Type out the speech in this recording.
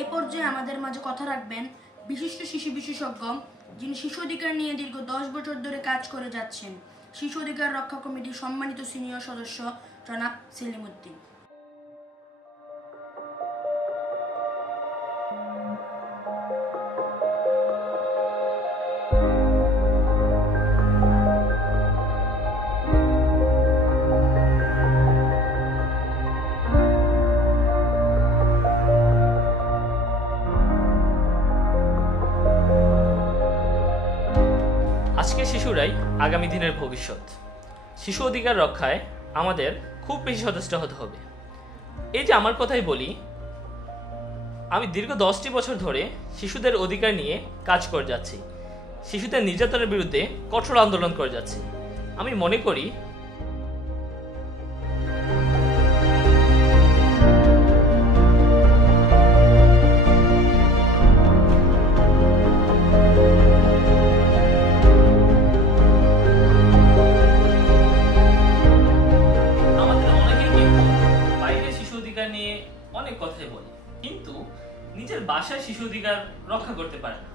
এই পর্যায়ে আমাদের মাঝে কথা রাখবেন বিশিষ্ট শিশু বিশেষজ্ঞ, যিনি শিশু অধিকার নিয়ে দীর্ঘ 10 বছর ধরে কাজ করে যাচ্ছেন, শিশু অধিকার রক্ষা কমিটির সম্মানিত সিনিয়র সদস্য জনাব সেলিম উদ্দিন। আজকে শিশুরাই আগামী দিনের ভবিষ্যৎ। শিশু অধিকার রক্ষায় আমাদের খুব বেশি সচেষ্ট হতে হবে। এই যে আমার কথাই বলি, আমি দীর্ঘ 10টি বছর ধরে শিশুদের অধিকার নিয়ে কাজ করে যাচ্ছি, শিশুদের নির্যাতনের বিরুদ্ধে কঠোর আন্দোলন করে যাচ্ছি। আমি মনে করি নিয়ে অনেক কথাই বলে, কিন্তু নিজের বাসায় শিশু অধিকার রক্ষা করতে পারে না।